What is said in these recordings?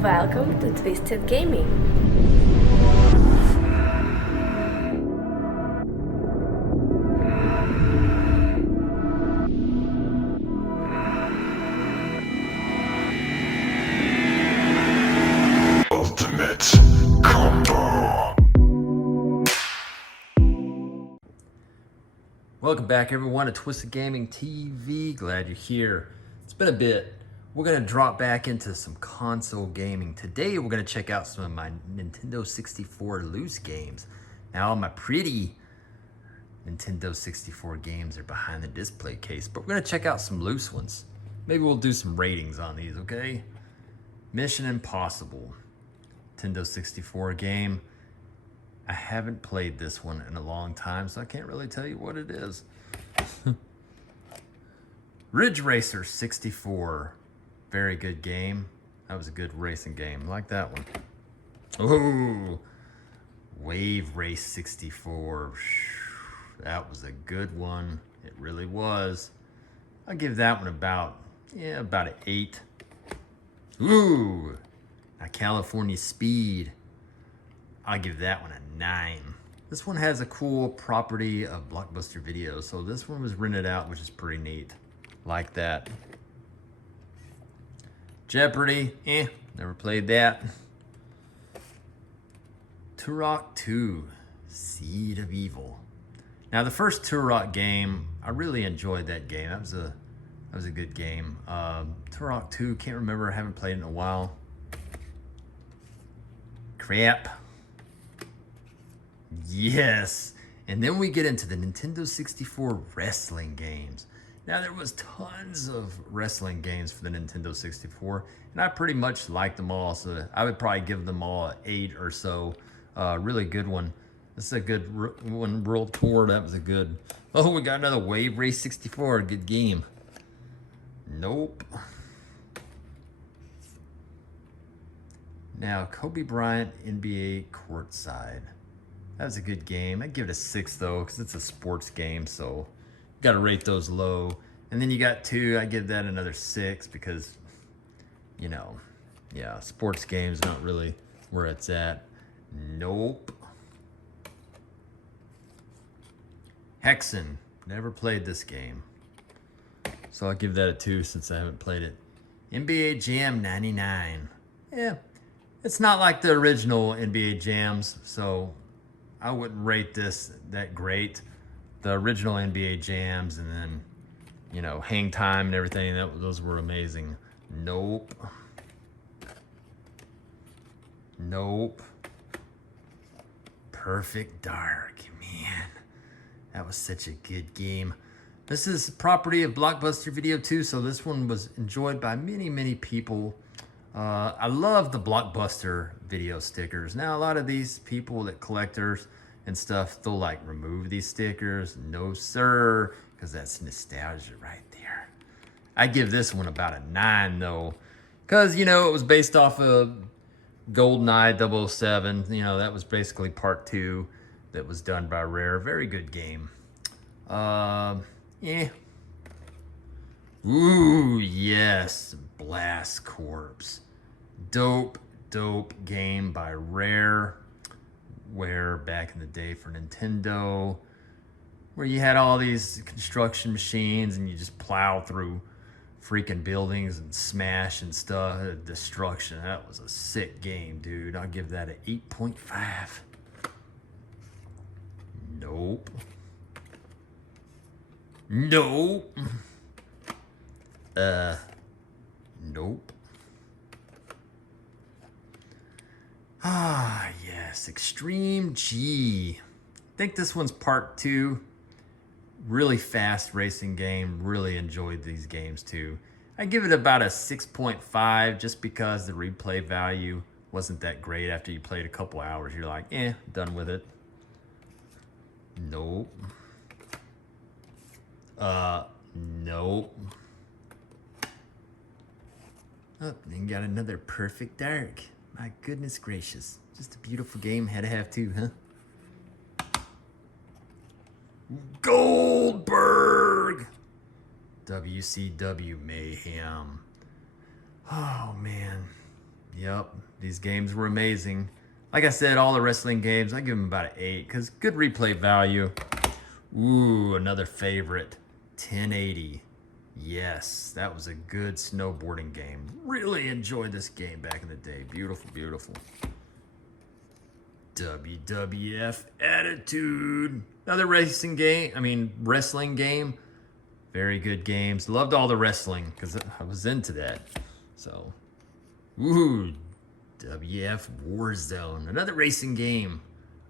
Welcome to Twisted Gaming. Ultimate Combo. Welcome back, everyone, to Twisted Gaming TV. Glad you're here. It's been a bit. We're going to drop back into some console gaming. Today, we're going to check out some of my Nintendo 64 loose games. Now, all my pretty Nintendo 64 games are behind the display case, but we're going to check out some loose ones. Maybe we'll do some ratings on these, okay? Mission Impossible, Nintendo 64 game. I haven't played this one in a long time, so I can't really tell you what it is. Ridge Racer 64. Very good game. That was a good racing game. I like that one. Oh, Wave Race 64. That was a good one. It really was. I'll give that one about an 8. Ooh, a California Speed. I'll give that one a 9. This one has a cool property of Blockbuster Video, so this one was rented out, which is pretty neat. Like that. Jeopardy, never played that. Turok 2, Seed of Evil. Now the first Turok game, I really enjoyed that game. That was a good game. Turok 2, can't remember, haven't played it in a while. Crap. Yes. And then we get into the Nintendo 64 wrestling games. Now, there was tons of wrestling games for the Nintendo 64, and I pretty much liked them all, so I would probably give them all an 8 or so. Really good one. This is a good one. World Tour, that was a good. Oh, we got another Wave Race 64. Good game. Nope. Now, Kobe Bryant NBA Courtside. That was a good game. I'd give it a 6 though, because it's a sports game, so got to rate those low. And then you got 2. I give that another 6 because, sports games not really where it's at. Nope. Hexen. Never played this game, so I'll give that a 2 since I haven't played it. NBA Jam 99. Yeah, it's not like the original NBA Jams, so I wouldn't rate this that great. The original NBA Jams and then, Hang Time and everything, those were amazing. Nope. Nope. Perfect Dark. Man, that was such a good game. This is property of Blockbuster Video too, so this one was enjoyed by many, many people. I love the Blockbuster Video stickers. Now, a lot of these people that collectors and stuff, they'll like remove these stickers. No, sir, because that's nostalgia right there. I give this one about a 9 though, because it was based off of GoldenEye 007. That was basically part 2 that was done by Rare. Very good game. Yeah. Ooh, yes, Blast Corps. Dope game by Rare. Where back in the day for Nintendo, where you had all these construction machines and you just plow through freaking buildings and smash and stuff. Destruction. That was a sick game, dude. I'll give that an 8.5. Nope. Nope. Nope. Ah, yes, Extreme G. I think this one's part 2. Really fast racing game. Really enjoyed these games too. I give it about a 6.5 just because the replay value wasn't that great. After you played a couple hours, you're like, done with it. Nope. Nope. Oh, then got another Perfect Dark. My goodness gracious. Just a beautiful game. Had to have 2, huh? Goldberg! WCW Mayhem. Oh, man. Yep, these games were amazing. Like I said, all the wrestling games, I give them about an 8 because good replay value. Ooh, another favorite, 1080. Yes, that was a good snowboarding game. Really enjoyed this game back in the day. Beautiful, beautiful. WWF Attitude. Another racing game, wrestling game. Very good games. Loved all the wrestling because I was into that. So, ooh, WF Warzone. Another racing game.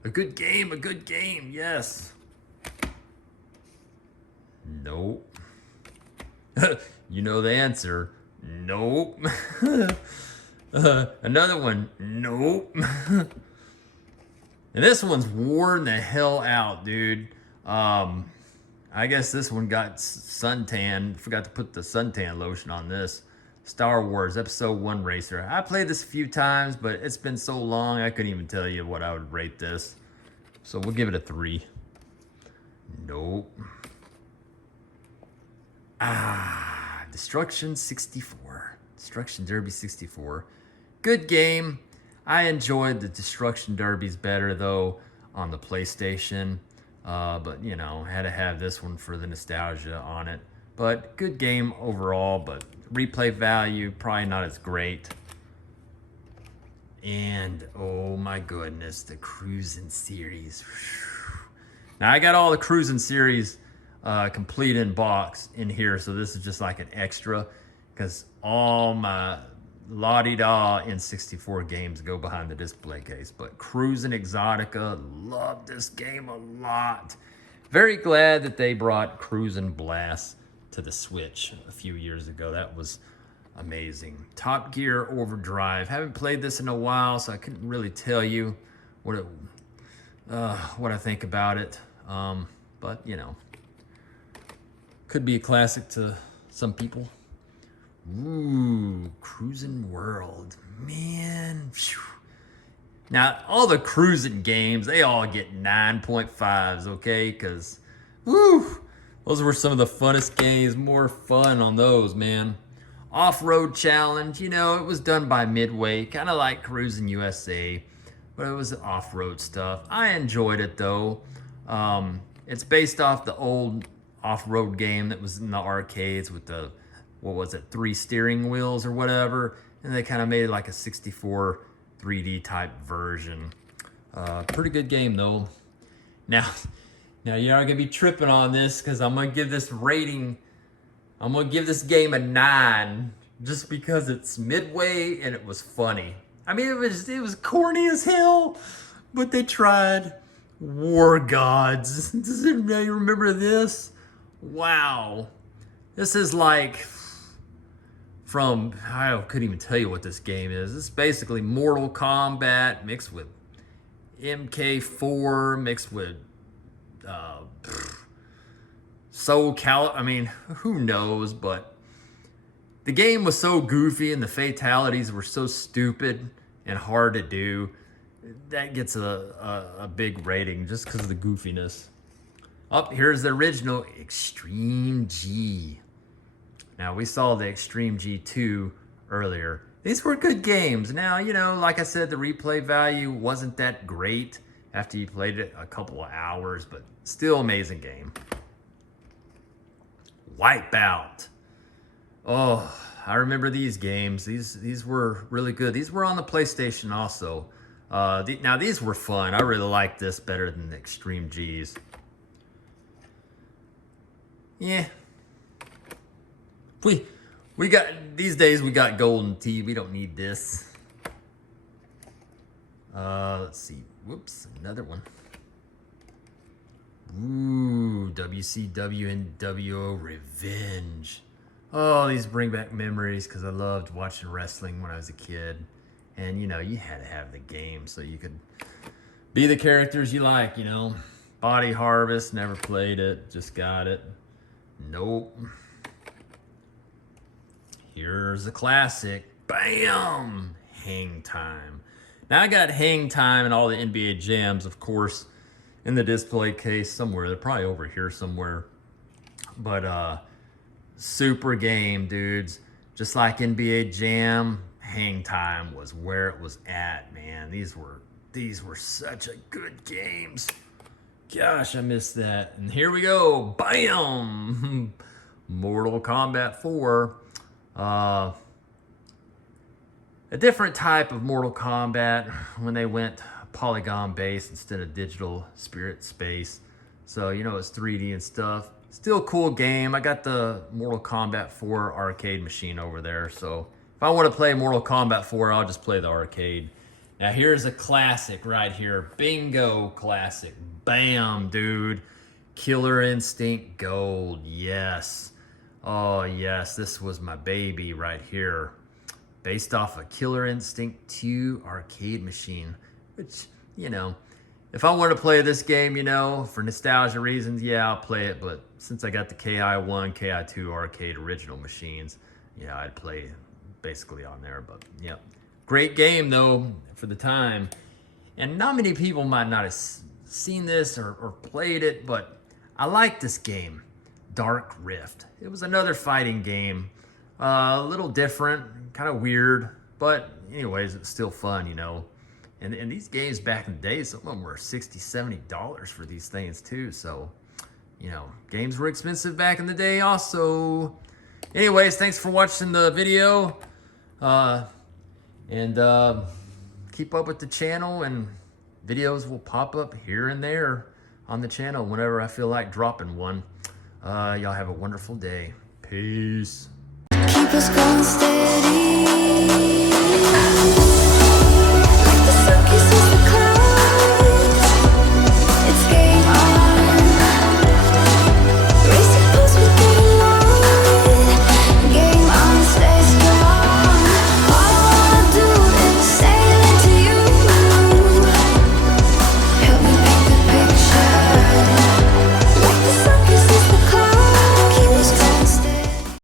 A good game, yes. Nope. You know the answer. Nope. Another one. Nope. And this one's worn the hell out, dude. I guess this one got suntan. Forgot to put the suntan lotion on this. Star Wars Episode 1 Racer. I played this a few times, but it's been so long I couldn't even tell you what I would rate this. So we'll give it a 3. Nope. Destruction 64. Destruction Derby 64. Good game. I enjoyed the Destruction Derbies better, though, on the PlayStation. But, you know, had to have this one for the nostalgia on it. But good game overall, but replay value, probably not as great. And, oh my goodness, the Cruising series. Now, I got all the Cruising series complete in box in here, so this is just like an extra, because all my la-di-da N64 games go behind the display case. But Cruising Exotica, love this game a lot. Very glad that they brought Cruising Blast to the Switch a few years ago. That was amazing. Top Gear Overdrive. Haven't played this in a while, so I couldn't really tell you what I think about it. But you know, could be a classic to some people. Ooh, Cruising World, man. Phew. Now, all the cruising games, they all get 9.5s, okay? Because, woo, those were some of the funnest games. More fun on those, man. Off-Road Challenge, you know, it was done by Midway, kind of like Cruising USA, but it was off-road stuff. I enjoyed it, though. It's based off the old off-road game that was in the arcades with the, what was it, 3 steering wheels or whatever, and they kind of made it like a 64 3D type version. Pretty good game though. Now you're not gonna be tripping on this because I'm gonna give this rating. I'm gonna give this game a 9 just because it's Midway and it was funny. I mean, it was corny as hell, but they tried. War Gods. Does anybody remember this? Wow. This is like from, I couldn't even tell you what this game is. It's basically Mortal Kombat mixed with MK4, mixed with Soul Calibur. I mean, who knows, but the game was so goofy and the fatalities were so stupid and hard to do. That gets a big rating just because of the goofiness. Here's the original Extreme G. Now, we saw the Extreme G2 earlier. These were good games. Now, you know, like I said, the replay value wasn't that great after you played it a couple of hours, but still amazing game. Wipeout. Oh, I remember these games. These were really good. These were on the PlayStation also. Now, these were fun. I really liked this better than the Extreme Gs. Yeah. We got, these days we got Golden Tee. We don't need this. Let's see. Whoops, another one. Ooh, WCW and WO Revenge. Oh, these bring back memories because I loved watching wrestling when I was a kid. And, you know, you had to have the game so you could be the characters you like, you know. Body Harvest, never played it, just got it. Nope. Here's a classic. Bam! Hang Time. Now I got Hang Time and all the NBA Jams, of course, in the display case somewhere. They're probably over here somewhere. But super game, dudes. Just like NBA Jam, hang time was where it was at, man. These were such a good games. Gosh, I missed that. And here we go. Bam! Mortal Kombat 4. A different type of Mortal Kombat when they went polygon based instead of digital spirit space. So, you know, it's 3D and stuff. Still a cool game. I got the Mortal Kombat 4 arcade machine over there. So if I want to play Mortal Kombat 4, I'll just play the arcade. Now here's a classic right here. Bingo classic. Bam, dude. Killer Instinct Gold. Yes. Oh, yes. This was my baby right here. Based off a Killer Instinct 2 arcade machine. Which, you know, if I want to play this game, you know, for nostalgia reasons, yeah, I'll play it. But since I got the KI1, KI2 arcade original machines, yeah, I'd play basically on there. But, yeah. Great game, though, for the time. And not many people might not have seen this or played it, but I like this game, Dark Rift. It was another fighting game. A little different, kind of weird, but anyways, it's still fun, you know. And these games back in the day, some of them were $60, $70 for these things too. So, you know, games were expensive back in the day also. Anyways, thanks for watching the video. Keep up with the channel, and videos will pop up here and there on the channel whenever I feel like dropping one. Y'all have a wonderful day. Peace. Keep us going steady.